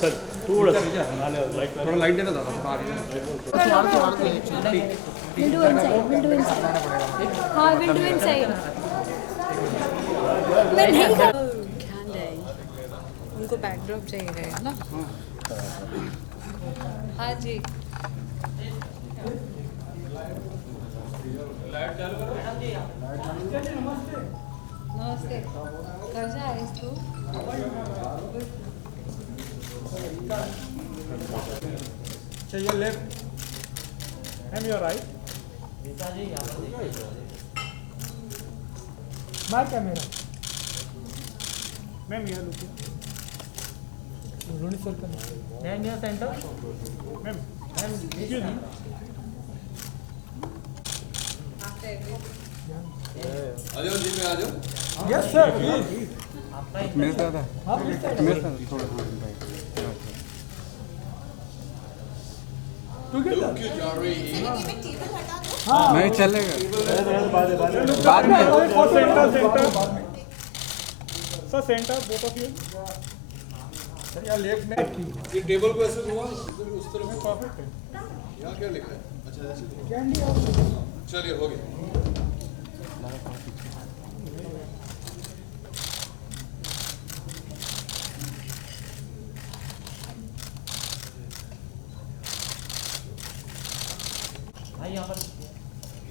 Sir थोड़ा थोड़ा light देना था We'll do inside. We'll do inside. हाँ, we'll do inside. मैं नहीं कर उनको बैकड्रॉप चाहिए रहेगा ना। हाँ जी। नमस्ते। कैसा है तू? चाहिए left ma'am you are right मार camera ma'am you are looking Ronnie sir का ma'am you centre ma'am excuse me आ जाओ जी में आ जाओ। Yes sir please miss Dada miss Dada थोड़ा टुगेदर क्यों जा रही है? हाँ नहीं चलेगा बाद में centre sir centre both of you sir यार लेफ्ट में ये टेबल को ऐसे घुमा उस तरफ में परफेक्ट है यहाँ क्या लिखा है? अच्छा ऐसे कैंडी चलिए हो गया।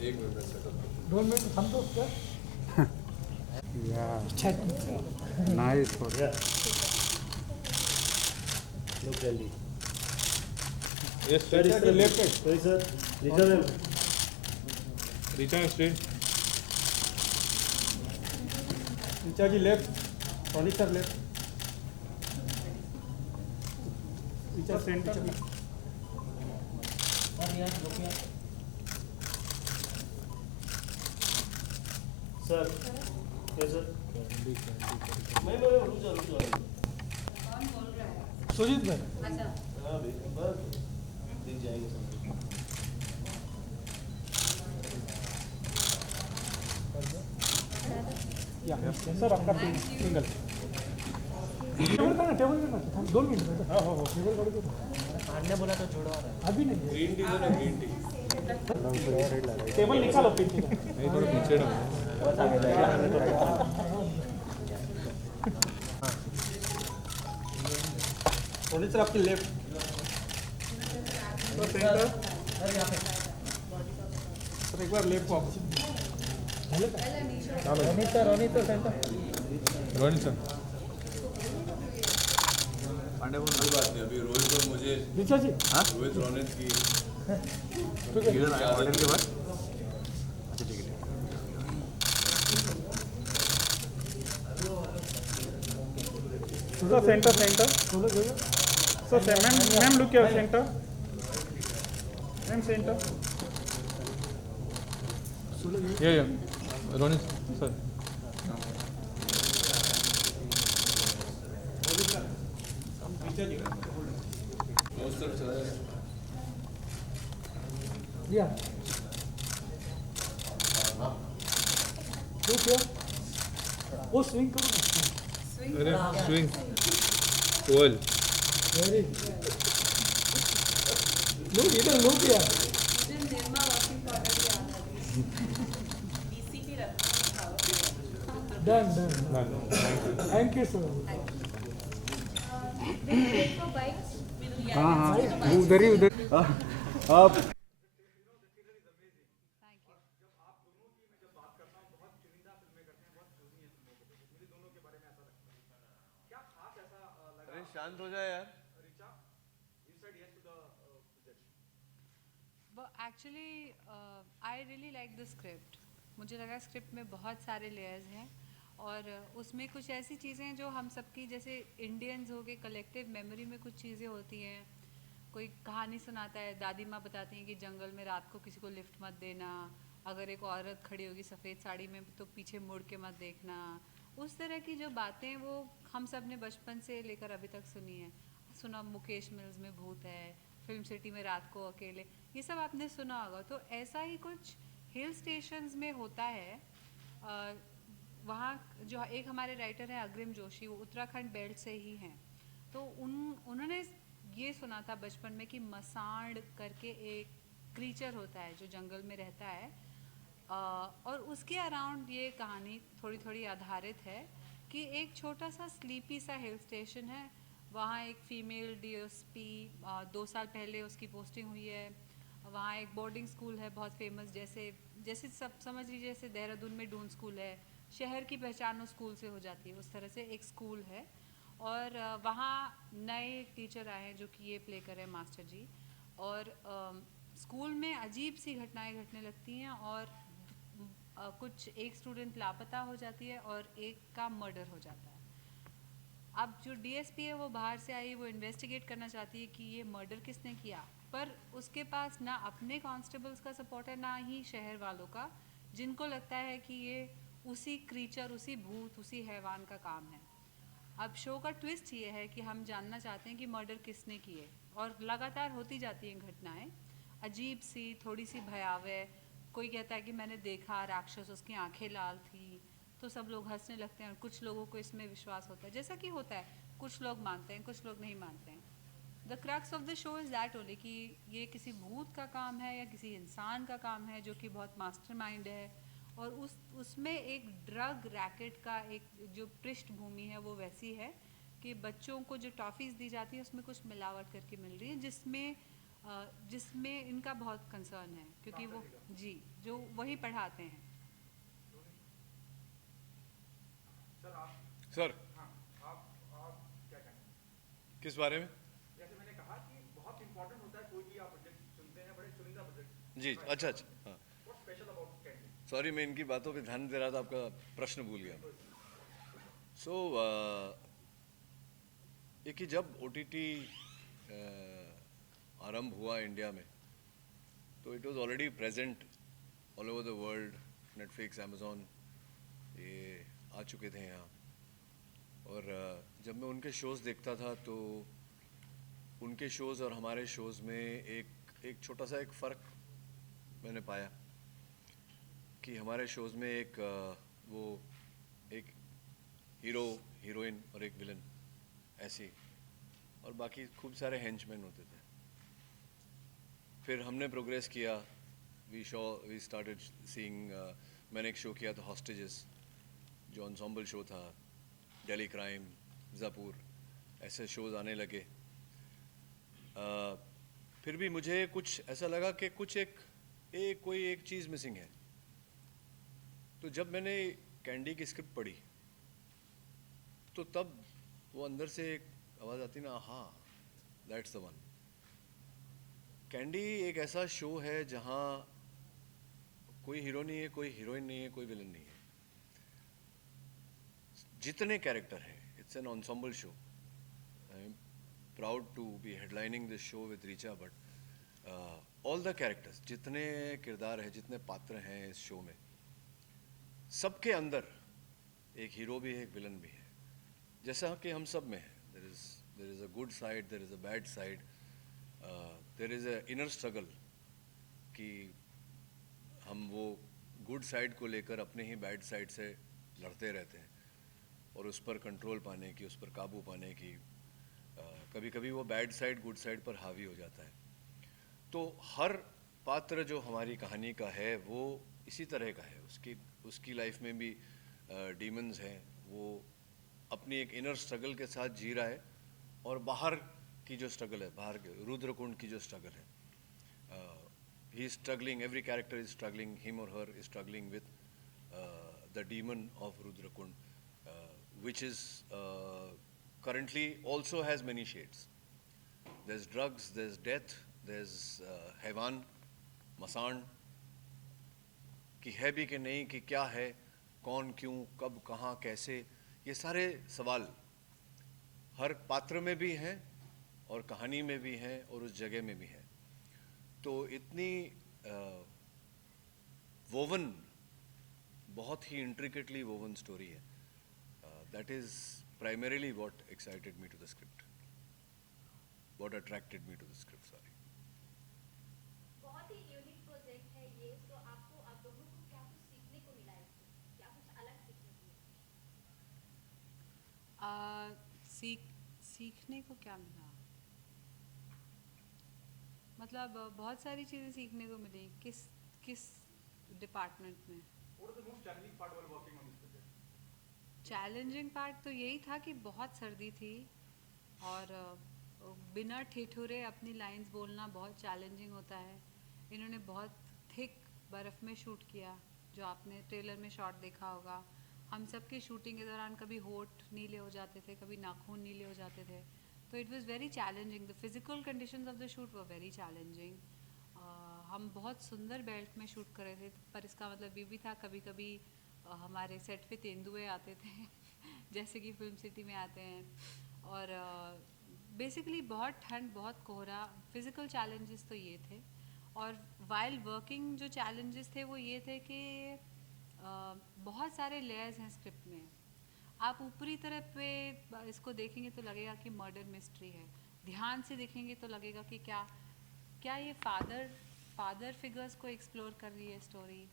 एक minute setup don't make Santosh क्या या nice for Look healthy. Yes sir is left Sorry, sir. Richa ma'am. Richa straight Richa ji left Roni sir left Richa centre Sir. Yes, sir. मैं रुक जा सुजीत भाई हाँ भाई बस दिख जाएगा समझ या सर आपका सिंगल टेबल करना 2 मिनट हाँ हाँ टेबल कर दो आने बोला तो छोड़वा रहा है अभी नहीं ग्रीन टी दो ना ग्रीन टी टेबल निकालो पीछे का नहीं थोड़ा पीछे डालो रोनी सर आपकी लेफ्ट तो सेंटर सर एक बार लेफ्ट वापस रोनी तो सेंटर रोनी सर पांडे बोल कोई बात नहीं अभी रोहित और मुझे रिचा जी रोहित रोनित की ठीक है sir centre sir ma'am look your centre ma'am centre या रोनी सर उस तरफ चला जाए या लुक योर वो स्विंग करो अरे स्विंग ओल वेरी लुक इधर लुक यार डन थैंक यू सर हाँ हाँ उधर ही उधर आप शांत हो जाए यार। Actually I really like the script. मुझे लगा स्क्रिप्ट में बहुत सारे लेयर्स हैं और उसमें कुछ ऐसी चीज़ें हैं जो हम सबकी जैसे इंडियंस हो गए कलेक्टिव मेमोरी में कुछ चीज़ें होती हैं। कोई कहानी सुनाता है, दादी माँ बताती हैं कि जंगल में रात को किसी को लिफ्ट मत देना, अगर एक औरत खड़ी होगी सफ़ेद साड़ी में तो पीछे मुड़ के मत देखना। उस तरह की जो बातें वो हम सब ने बचपन से लेकर अभी तक सुनी है। सुना मुकेश मिल्स में भूत है, फिल्म सिटी में रात को अकेले, ये सब आपने सुना होगा। तो ऐसा ही कुछ हिल स्टेशंस में होता है। वहाँ जो एक हमारे राइटर हैं अग्रिम जोशी, वो उत्तराखंड बेल्ट से ही हैं। तो उन्होंने ये सुना था बचपन में कि मसाण करके एक क्रीचर होता है जो जंगल में रहता है, और उसके अराउंड ये कहानी थोड़ी थोड़ी आधारित है कि एक छोटा सा स्लीपी सा हिल स्टेशन है, वहाँ एक फ़ीमेल डीएसपी 2 साल पहले उसकी पोस्टिंग हुई है। वहाँ एक बोर्डिंग स्कूल है बहुत फेमस, जैसे जैसे सब समझ लीजिए जैसे देहरादून में डून स्कूल है, शहर की पहचान उस स्कूल से हो जाती है, उस तरह से एक स्कूल है। और वहाँ नए टीचर आए हैं जो कि ये प्ले कर रहे हैं मास्टर जी, और स्कूल में अजीब सी घटनाएं घटने लगती हैं, और कुछ एक स्टूडेंट लापता हो जाती है और एक का मर्डर हो जाता है। अब जो डीएसपी है वो बाहर से आई, वो इन्वेस्टिगेट करना चाहती है कि ये मर्डर किसने किया, पर उसके पास ना अपने कांस्टेबल्स का सपोर्ट है ना ही शहर वालों का, जिनको लगता है कि ये उसी क्रीचर, उसी भूत, उसी हैवान का काम है। अब शो का ट्विस्ट ये है कि हम जानना चाहते हैं कि मर्डर किसने किए, और लगातार होती जाती हैं घटनाएं अजीब सी, थोड़ी सी भयावह। कोई कहता है कि मैंने देखा राक्षस, उसकी आंखें लाल थी, तो सब लोग हंसने लगते हैं, और कुछ लोगों को इसमें विश्वास होता है, जैसा कि होता है, कुछ लोग मानते हैं, कुछ लोग नहीं मानते हैं। The crux of the show is that only कि ये किसी भूत का काम है या किसी इंसान का काम है जो कि बहुत मास्टरमाइंड है, और उसमें एक ड्रग रैकेट का एक जो पृष्ठभूमि है वो वैसी है कि बच्चों को जो टॉफ़ीज़ दी जाती है उसमें कुछ मिलावट करके मिल रही है, जिसमें इनका बहुत कंसर्न है, क्योंकि वो जी जो वही पढ़ाते हैं। सर आप क्या कहेंगे? किस बारे में? जैसे मैंने कहा कि बहुत इंपॉर्टेंट होता है, कोई भी आप प्रोजेक्ट चुनते हैं, बड़े चुनिंदा प्रोजेक्ट। जी, अच्छा अच्छा, हाँ what special about candy? Sorry, मैं इनकी बातों पे ध्यान दे रहा था, आपका प्रश्न भूल गया। सो ये कि जब OTT आरंभ हुआ इंडिया में, तो it was already present all over the world. Netflix, Amazon ये आ चुके थे यहाँ, और जब मैं उनके शोज़ देखता था तो उनके शोज़ और हमारे शोज़ में एक छोटा सा एक फ़र्क मैंने पाया कि हमारे शोज़ में एक हीरो, हीरोइन और एक विलन ऐसी, और बाकी खूब सारे हेंचमैन होते थे। फिर हमने प्रोग्रेस किया, वी स्टार्टेड सीइंग, मैंने एक शो किया था हॉस्टेजेस, जो एंसेम्बल शो था, दिल्ली क्राइम, मिर्ज़ापुर, ऐसे शोज़ आने लगे। फिर भी मुझे कुछ ऐसा लगा कि कुछ कोई एक चीज़ मिसिंग है। तो जब मैंने कैंडी की स्क्रिप्ट पढ़ी तो तब वो अंदर से एक आवाज़ आती ना, हाँ दैट्स द वन। कैंडी एक ऐसा शो है जहाँ कोई हीरो नहीं है, कोई हीरोइन नहीं है, कोई विलन नहीं है, जितने कैरेक्टर हैं, it's an ensemble show. I am proud to be headlining this show with Richa Bhatt. All the characters, जितने किरदार हैं, जितने पात्र हैं इस शो में, सबके अंदर एक हीरो भी है, एक विलन भी है, जैसा कि हम सब में है। There is a good side, there is a bad side, there is a inner struggle कि हम वो गुड साइड को लेकर अपने ही बैड साइड से लड़ते रहते हैं, और उस पर कंट्रोल पाने की, उस पर काबू पाने की, कभी कभी वो बैड साइड गुड साइड पर हावी हो जाता है। तो हर पात्र जो हमारी कहानी का है वो इसी तरह का है, उसकी लाइफ में भी डीमंस हैं, वो अपनी एक इनर स्ट्रगल के साथ जी रहा है, और बाहर की जो स्ट्रगल है, बाहर के रुद्रकुंड की जो स्ट्रगल है, he is struggling, every character is struggling, him और her is struggling with the demon of Rudrakund, which is currently also has many shades. There's drugs, there's death, there's हैवान, मसान, कि है भी कि नहीं, कि क्या है, कौन, क्यों, कब, कहाँ, कैसे, ये सारे सवाल हर पात्र में भी हैं और कहानी में भी हैं और उस जगह में भी हैं। तो इतनी वोवन, बहुत ही इंट्रिकेटली वोवन स्टोरी है। That is primarily what excited me to the script, what attracted me to the script, sorry. बहुत ही यूनिक प्रोजेक्ट है ये, तो आपको, आप दोनों को क्या कुछ सीखने को मिला इससे, क्या कुछ अलग सीखने को मिला? सीखने को क्या मिला? मतलब बहुत सारी चीज़ें सीखने को मिली। किस किस डिपार्टमेंट में? What is the most challenging part while working on this project? Challenging part तो यही था कि बहुत सर्दी थी और बिना ठिठुरे अपनी लाइंस बोलना बहुत चैलेंजिंग होता है। इन्होंने बहुत थिक बर्फ़ में शूट किया, जो आपने ट्रेलर में शॉट देखा होगा। हम सब की शूटिंग के दौरान कभी होठ नीले हो जाते थे, कभी नाखून नीले हो जाते थे, तो it was very challenging. The physical conditions of the shoot were very challenging. हम बहुत सुंदर बेल्ट में शूट कर रहे थे, पर इसका मतलब ये भी था कभी कभी हमारे सेट पे तेंदुए आते थे जैसे कि फिल्म सिटी में आते हैं। और बेसिकली बहुत ठंड, बहुत कोहरा, फिज़िकल चैलेंजेस तो ये थे। और वाइल वर्किंग जो चैलेंजेस थे वो ये थे कि बहुत सारे लेयर्स हैं स्क्रिप्ट में। आप ऊपरी तरफ पे इसको देखेंगे तो लगेगा कि मर्डर मिस्ट्री है, ध्यान से देखेंगे तो लगेगा कि क्या क्या ये फादर फिगर्स को एक्सप्लोर कर रही है स्टोरी,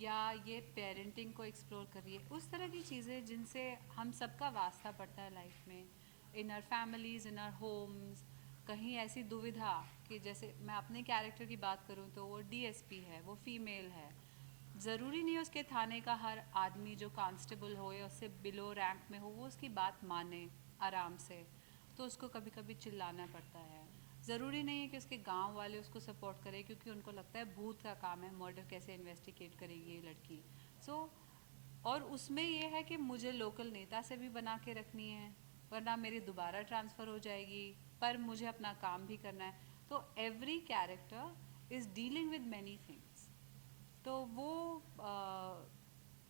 या ये पेरेंटिंग को एक्सप्लोर कर रही है। उस तरह की चीज़ें जिनसे हम सबका वास्ता पड़ता है लाइफ में, in our families, in our homes. कहीं ऐसी दुविधा कि जैसे मैं अपने कैरेक्टर की बात करूँ तो वो डीएसपी है, वो फीमेल है। ज़रूरी नहीं है उसके थाने का हर आदमी जो कांस्टेबल हो या उससे बिलो रैंक में हो वो उसकी बात माने आराम से, तो उसको कभी कभी चिल्लाना पड़ता है। ज़रूरी नहीं है कि उसके गांव वाले उसको सपोर्ट करें, क्योंकि उनको लगता है भूत का काम है, मर्डर कैसे इन्वेस्टिगेट करेगी ये लड़की। और उसमें ये है कि मुझे लोकल नेता से भी बना के रखनी है, वरना मेरी दोबारा ट्रांसफ़र हो जाएगी, पर मुझे अपना काम भी करना है। तो every character is dealing with many things. तो वो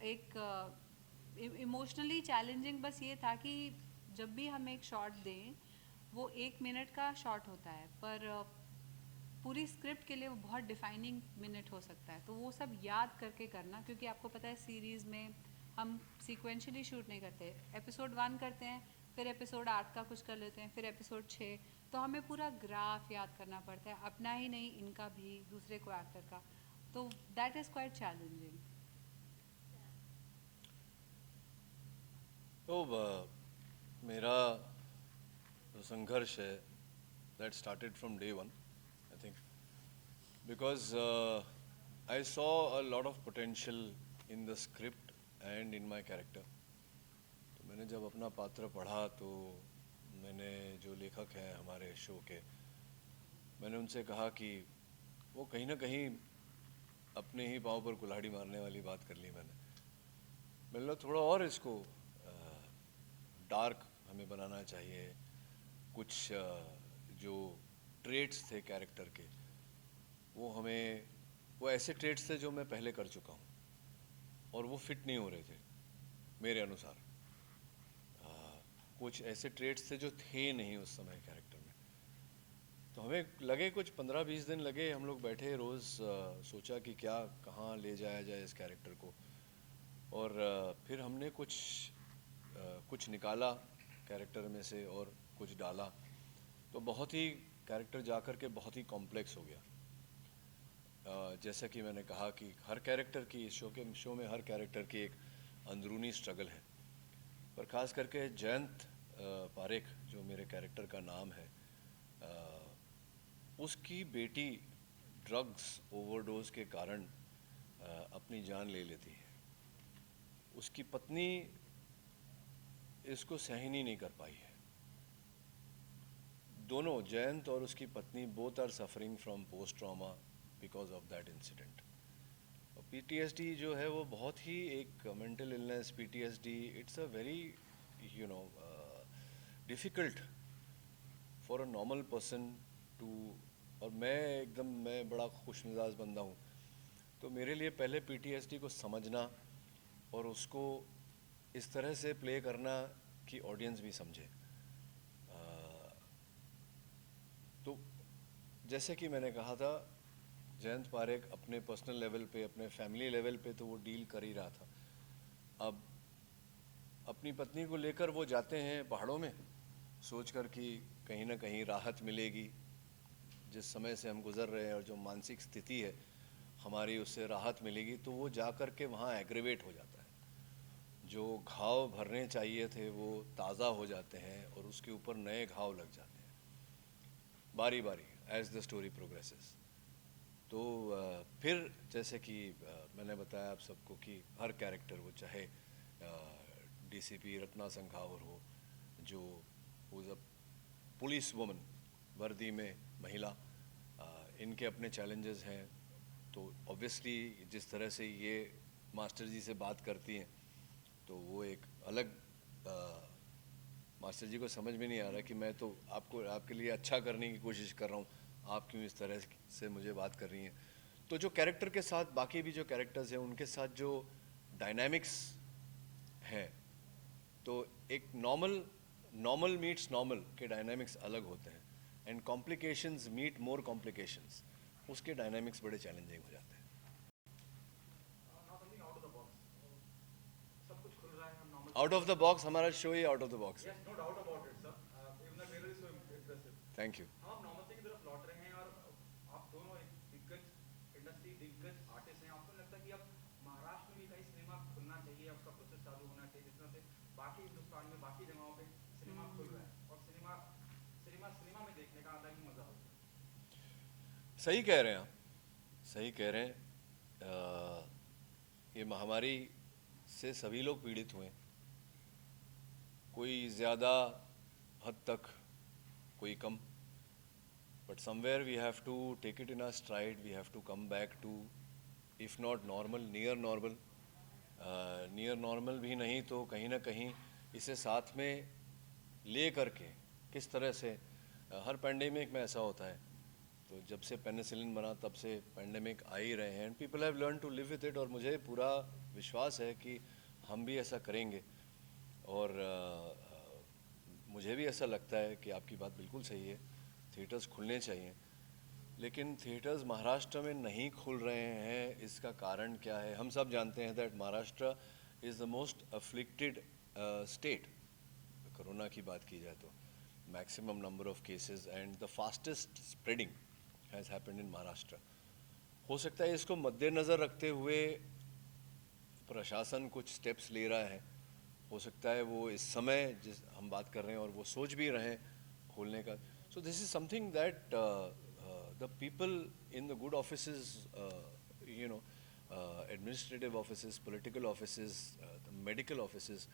एक इमोशनली चैलेंजिंग बस ये था कि जब भी हम एक शॉट दें, वो 1 मिनट का शॉट होता है, पर पूरी स्क्रिप्ट के लिए वो बहुत डिफाइनिंग मिनट हो सकता है। तो वो सब याद करके करना, क्योंकि आपको पता है सीरीज़ में हम सीक्वेंशली शूट नहीं करते। एपिसोड 1 करते हैं, फिर एपिसोड 8 का कुछ कर लेते हैं, फिर एपिसोड 6। तो हमें पूरा ग्राफ याद करना पड़ता है, अपना ही नहीं, इनका भी, दूसरे को एक्टर का। तो दैट इज़ क्वाइट चैलेंजिंग। तो मेरा जो संघर्ष है that started from day one, I think, because I saw a lot of potential in the script and in my character. तो मैंने जब अपना पात्र पढ़ा तो मैंने जो लेखक हैं हमारे शो के, मैंने उनसे कहा कि वो कहीं ना कहीं अपने ही पाँव पर कुल्हाड़ी मारने वाली बात कर ली मैंने लगा थोड़ा और इसको डार्क हमें बनाना चाहिए। कुछ जो ट्रेट्स थे कैरेक्टर के, वो ऐसे ट्रेट्स थे जो मैं पहले कर चुका हूँ और वो फिट नहीं हो रहे थे मेरे अनुसार। कुछ ऐसे ट्रेट्स थे जो थे नहीं उस समय कैरेक्टर में। तो हमें लगे कुछ 15-20 दिन लगे, हम लोग बैठे रोज़ सोचा कि क्या कहाँ ले जाया जाए इस कैरेक्टर को। और फिर हमने कुछ निकाला कैरेक्टर में से और कुछ डाला, तो बहुत ही कैरेक्टर जाकर के बहुत ही कॉम्प्लेक्स हो गया। जैसा कि मैंने कहा कि हर कैरेक्टर की शो में हर कैरेक्टर की एक अंदरूनी स्ट्रगल है, पर ख़ास करके जयंत पारेख जो मेरे कैरेक्टर का नाम है, उसकी बेटी ड्रग्स ओवरडोज के कारण अपनी जान ले लेती है। उसकी पत्नी इसको सहन नहीं कर पाई है। दोनों, जयंत और उसकी पत्नी, both are suffering from post trauma because of that incident. और पीटीएसडी जो है वो बहुत ही एक mental illness, PTSD, it's a very difficult for a normal person to. और मैं बड़ा खुश मिजाज बंदा हूँ, तो मेरे लिए पहले पीटीएसडी को समझना और उसको इस तरह से प्ले करना कि ऑडियंस भी समझे। तो जैसे कि मैंने कहा था, जयंत पारेख अपने पर्सनल लेवल पे, अपने फैमिली लेवल पे तो वो डील कर ही रहा था। अब अपनी पत्नी को लेकर वो जाते हैं पहाड़ों में, सोचकर कि कहीं ना कहीं राहत मिलेगी, जिस समय से हम गुज़र रहे हैं और जो मानसिक स्थिति है हमारी, उससे राहत मिलेगी। तो वो जा कर के वहाँ एग्रीवेट हो जाता है। जो घाव भरने चाहिए थे वो ताज़ा हो जाते हैं और उसके ऊपर नए घाव लग जाते हैं बारी बारी एज द स्टोरी प्रोग्रेसेस। तो फिर जैसे कि मैंने बताया आप सबको कि हर कैरेक्टर वो चाहे डीसीपी रत्ना संघावर हो जो अ पुलिस वुमन वर्दी में महिला, इनके अपने चैलेंजेस हैं। तो ऑब्वियसली जिस तरह से ये मास्टर जी से बात करती हैं तो वो एक अलग मास्टर जी को समझ में नहीं आ रहा कि मैं तो आपके लिए अच्छा करने की कोशिश कर रहा हूँ, आप क्यों इस तरह से मुझे बात कर रही हैं। तो जो कैरेक्टर के साथ बाकी भी जो कैरेक्टर्स हैं उनके साथ जो डायनामिक्स हैं, तो एक नॉर्मल मीट्स नॉर्मल के डायनामिक्स अलग होते हैं and complications meet more complications, उसके डायनामिक्स बड़े चैलेंजिंग हो जाते हैं। आउट ऑफ द बॉक्स हमारा शो ही आउट ऑफ द बॉक्स है। No doubt about it sir, even the trailer is so impressive. Thank you. हम अब नॉर्मलसी की तरफ लौट रहे हैं और आप दोनों एक दिग्गज इंडस्ट्री दिग्गज आर्टिस्ट हैं। आपको लगता है कि अब महाराष्ट्र में भी कहीं सिनेमा खुलना चाहिए, उसका प्रोसेस चालू होना चाहिए, जिस तरह से बाकी हिंदुस्तान में बाकी जगहों पे सिनेमा खुल रहा है और सिनेमा में देखने का अलग ही मजा होता है। सही कह रहे हैं आप, सही कह रहे हैं। ये महामारी से सभी लोग पीड़ित हुए, कोई ज़्यादा हद तक, कोई कम, but somewhere we have to take it in a stride, we have to come back to if not normal, near normal. Near normal भी नहीं तो कहीं ना कहीं इसे साथ में ले करके किस तरह से हर पेंडेमिक में ऐसा होता है। तो जब से पेनिसिलिन बना तब से पेंडेमिक आ ही रहे हैं and people have learn to live with it, और मुझे पूरा विश्वास है कि हम भी ऐसा करेंगे। और मुझे भी ऐसा लगता है कि आपकी बात बिल्कुल सही है, थिएटर्स खुलने चाहिए, लेकिन थिएटर्स महाराष्ट्र में नहीं खुल रहे हैं। इसका कारण क्या है? हम सब जानते हैं that Maharashtra is the most afflicted state. Corona की बात की जाए तो maximum number of cases and the fastest spreading has happened in Maharashtra. हो सकता है इसको मद्देनज़र रखते हुए प्रशासन कुछ स्टेप्स ले रहा है, हो सकता है वो इस समय जिस हम बात कर रहे हैं और वो सोच भी रहे हैं खोलने का। So this is something that the people in the good offices, you know, administrative offices, political offices, medical offices,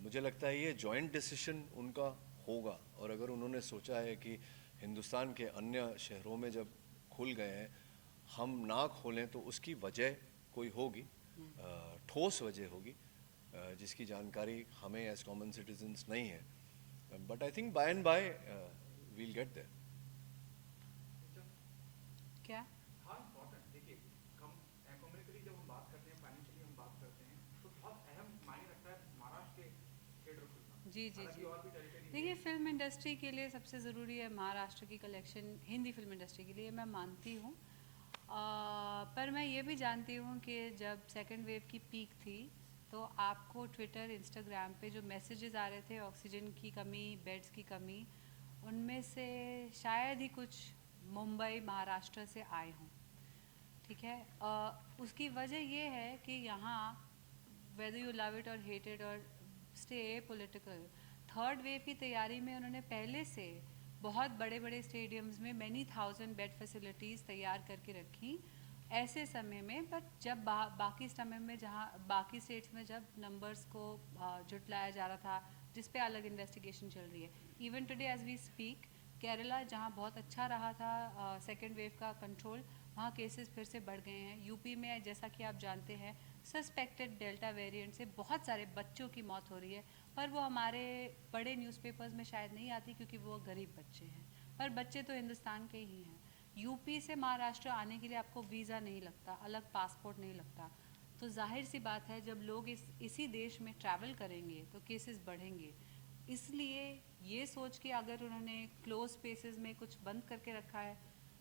मुझे लगता है ये जॉइंट डिसीजन उनका होगा। और अगर उन्होंने सोचा है कि हिंदुस्तान के अन्य शहरों में जब खुल गए हैं हम ना खोलें तो उसकी वजह कोई होगी, ठोस वजह होगी, जिसकी जानकारी हमें एज कॉमन सिटीजन्स नहीं है। But I think by and by we'll get there. क्या हाँ इम्पोर्टेंट, देखिए हम इकोनॉमिकली जब हम बात करते हैं, फाइनेंशियली हम बात करते हैं, तो बहुत अहम मायने रखता है महाराष्ट्र के थिएटर खुलना। जी जी हालांकि जी, और भी टेरिटरी देखिए फिल्म इंडस्ट्री के लिए सबसे ज़रूरी है महाराष्ट्र की कलेक्शन, हिंदी फिल्म इंडस्ट्री के लिए मैं मानती हूँ। पर मैं ये भी जानती हूँ कि जब सेकेंड वेव की पीक थी तो आपको ट्विटर इंस्टाग्राम पे जो मैसेजेस आ रहे थे ऑक्सीजन की कमी, बेड्स की कमी, उनमें से शायद ही कुछ मुंबई महाराष्ट्र से आए हों। ठीक है, उसकी वजह ये है कि यहाँ वेदर यू लव इट और हेट इट और स्टे पॉलिटिकल, थर्ड वेव की तैयारी में उन्होंने पहले से बहुत बड़े बड़े स्टेडियम्स में मैनी थाउजेंड बेड फैसिलिटीज़ तैयार करके रखी ऐसे समय में। बट जब बाकी समय में, जहाँ बाकी स्टेट्स में जब नंबर्स को जुटलाया जा रहा था, जिस पे अलग इन्वेस्टिगेशन चल रही है, even today as we speak Kerala जहाँ बहुत अच्छा रहा था सेकेंड वेव का कंट्रोल, वहाँ केसेस फिर से बढ़ गए हैं। यूपी में जैसा कि आप जानते हैं सस्पेक्टेड डेल्टा वेरिएंट से बहुत सारे बच्चों की मौत हो रही है, पर वो हमारे बड़े न्यूज़पेपर्स में शायद नहीं आती क्योंकि वो गरीब बच्चे हैं, पर बच्चे तो हिंदुस्तान के ही हैं। यूपी से महाराष्ट्र आने के लिए आपको वीज़ा नहीं लगता, अलग पासपोर्ट नहीं लगता। तो जाहिर सी बात है जब लोग इसी देश में ट्रैवल करेंगे तो केसेस बढ़ेंगे। इसलिए ये सोच के अगर उन्होंने क्लोज स्पेसेस में कुछ बंद करके रखा है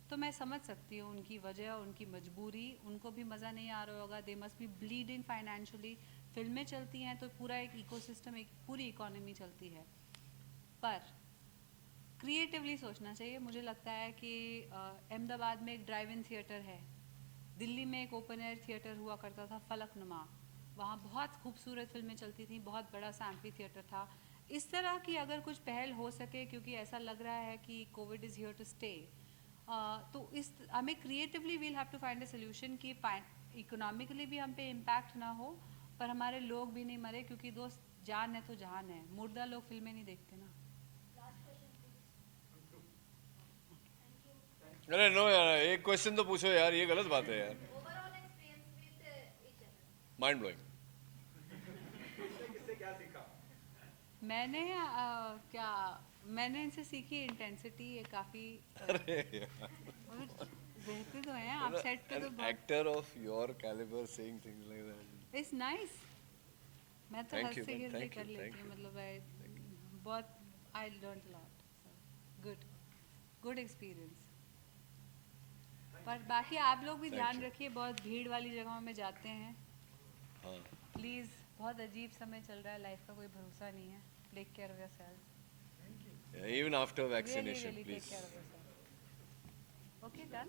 तो मैं समझ सकती हूँ उनकी वजह, उनकी मजबूरी। उनको भी मज़ा नहीं आ रहा होगा, they must be bleeding financially. फिल्में चलती हैं तो पूरा एक इकोसिस्टम, एक पूरी इकोनॉमी चलती है। पर क्रिएटिवली सोचना चाहिए। मुझे लगता है कि अहमदाबाद में एक ड्राइव इन थिएटर है, दिल्ली में एक ओपन एयर थिएटर हुआ करता था फलकनुमा, वहाँ बहुत खूबसूरत फिल्में चलती थी, बहुत बड़ा सा एम्फी थिएटर था। इस तरह की अगर कुछ पहल हो सके, क्योंकि ऐसा लग रहा है कि covid is here to stay, तो इस हमें creatively we'll have to find a solution कि इकोनॉमिकली भी हम पे इम्पैक्ट ना हो, पर हमारे लोग भी नहीं मरे, क्योंकि दोस्त जान है तो जहान है, मुर्दा लोग फिल्में नहीं देखते ना। Last question please. Thank you. अरे नो यार, एक क्वेश्चन तो पूछो यार, ये गलत बात है यार। Overall experience with each other. Mind blowing. किससे क्या सीखा? मैंने क्या मैंने इनसे सीखी इंटेंसिटी, ये काफ़ी रहते तो हैं आप सेट पे तो An बहुत actor of your caliber saying things like that. It's nice. मैं तो Thank you, हंसते man. खेलते Thank कर you, लेती thank हूँ, you. मतलब बहुत I learn a lot, good experience. पर बाकी आप लोग भी Thank ध्यान you. रखिए, बहुत भीड़ वाली जगहों में जाते हैं हाँ, प्लीज़, बहुत अजीब समय चल रहा है, लाइफ का कोई भरोसा नहीं है। Take care of yourself, yeah, even after really vaccination, really take please. Care of yourself. Okay done,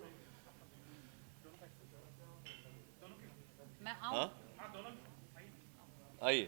मैं हाँ, आऊँ? आइए।